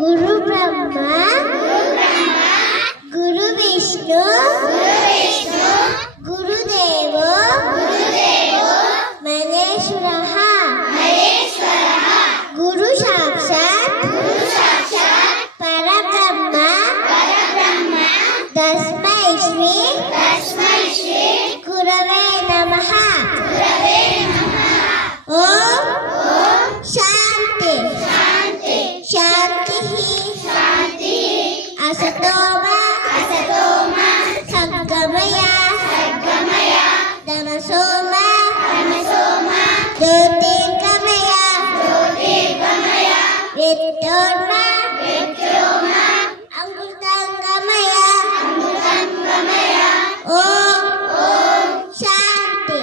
गुरु ब्रह्मा गुरु विष्णु गुरुदेवो महेश्वरः गुरु साक्षात् परब्रह्म तस्मै श्री गुरवे नमः। ओम शांति शांति असतो मा सद्गमय तमसो मा ज्योतिर्गमय विद्योर्मा अमृतंगमय। ओम शांति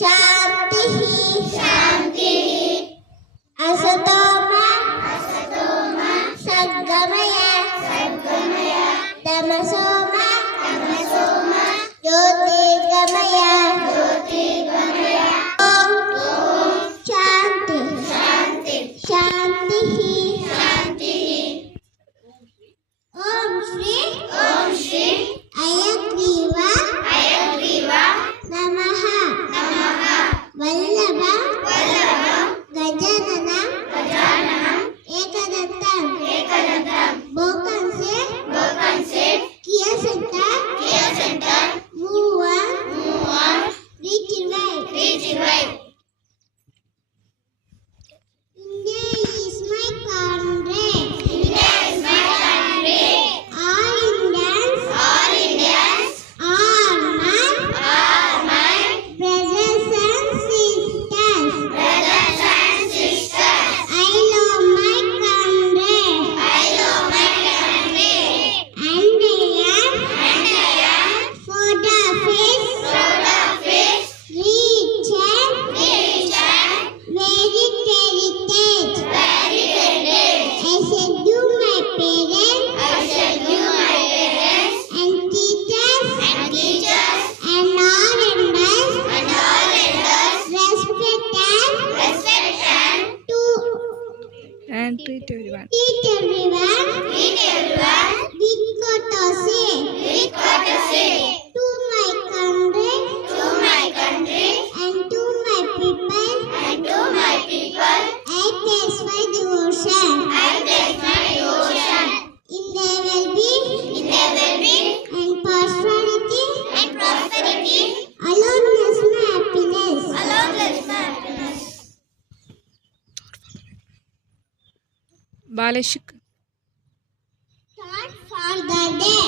शांति असतो मा सद्गमय तमसो मा ज्योतिर्गमय। ओम शांति शांति ओम श्री अयग्रीवा नमः। वल्लभ गजाननं एकदंतं बोकन से किया centre मूवा रिचिरवाई। India is my country. All Indians are my brothers and sisters. I love my country. And I am proud of it. Rich and very talented. I salute my parents and teachers and all elders. Respect and to treat everyone. teach everyone with courtesy to my country and to my people. I taste my devotion. In their well-being and prosperity. Alone is my happiness. Balashik. Start for the day.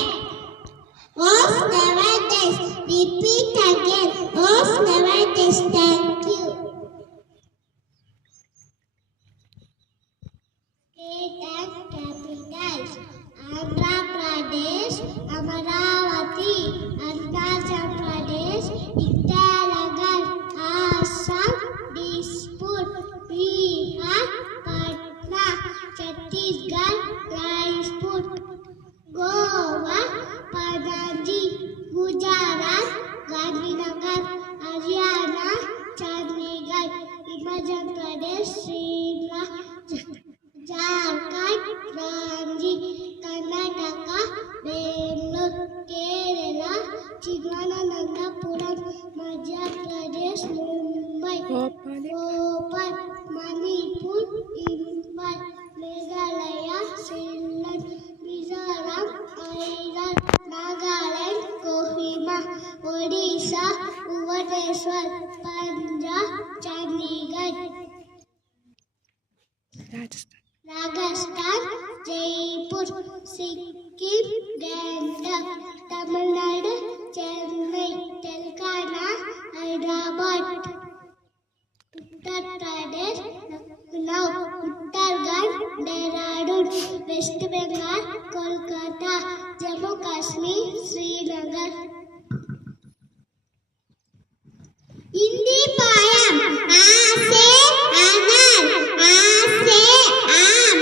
Of never days. Repeat again. Of never days. Thank you. State and capitals. Andhra Pradesh, Amaravati, Arunachal Pradesh, Itanagar, Assam, Dispur, Bihar, Patna, Chhattisgarh, Raipur, Goa, Panaji, Gujarat, Gandhinagar, Haryana, Chandigarh, Himachal Pradesh, Shimla, Jharkhand, Ranchi, Karnataka, Bangalore, Kerala, Thiruvananthapuram, Madhya Pradesh, Mumbai, Bhopal, Manipur, Imphal, Meghalaya, Shillong, Mizoram, Island, Nagaland, Kohima, Odisha, Bhubaneswar, Punjab, Chandigarh, Rajasthan, Jaipur, Sikkim, Gangtok, Tamil Nadu, Chennai, Telangana, Hyderabad, Uttar Pradesh, Lucknow, Uttarakhand, Dehradun, West Bengal, Kolkata, Jammu Kashmir, Srinagar. Hindi poem. Aase anar, aase aam,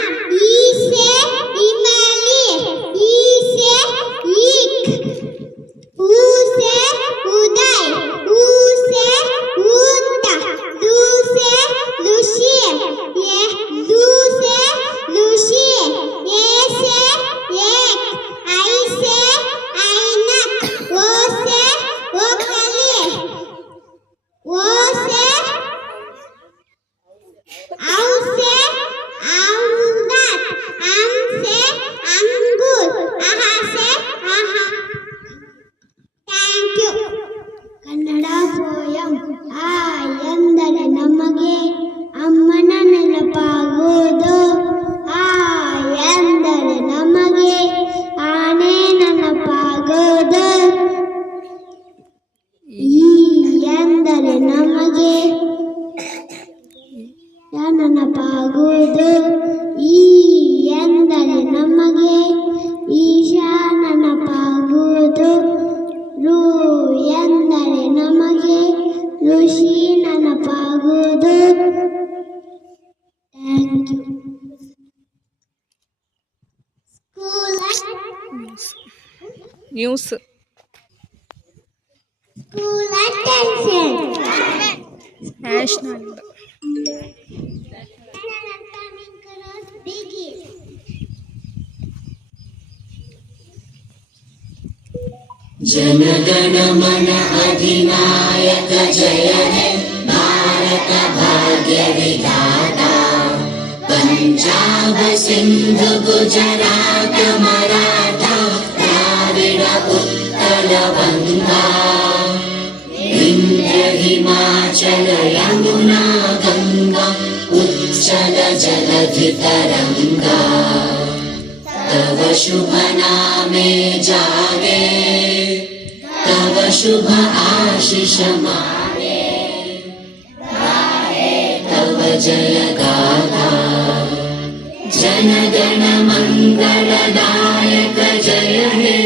ise imali, ise ik, use uday, use uta, duse lucie, ye duse lucie. School news school attention. National National upcoming colors begin. जनगण मन अधिनायक जय हे भारत भाग्य विधाता पंजाब सिंध गुजरात मराठा द्राविड उत्कल बंगा विंध्य हिमाचल यमुना गंगा उच्चल जलधि तरंगा तव शुभ नामे जागे तव शुभ आशीष मागे गाहे तव जय गाथा जन गण मंगलदायक जय हे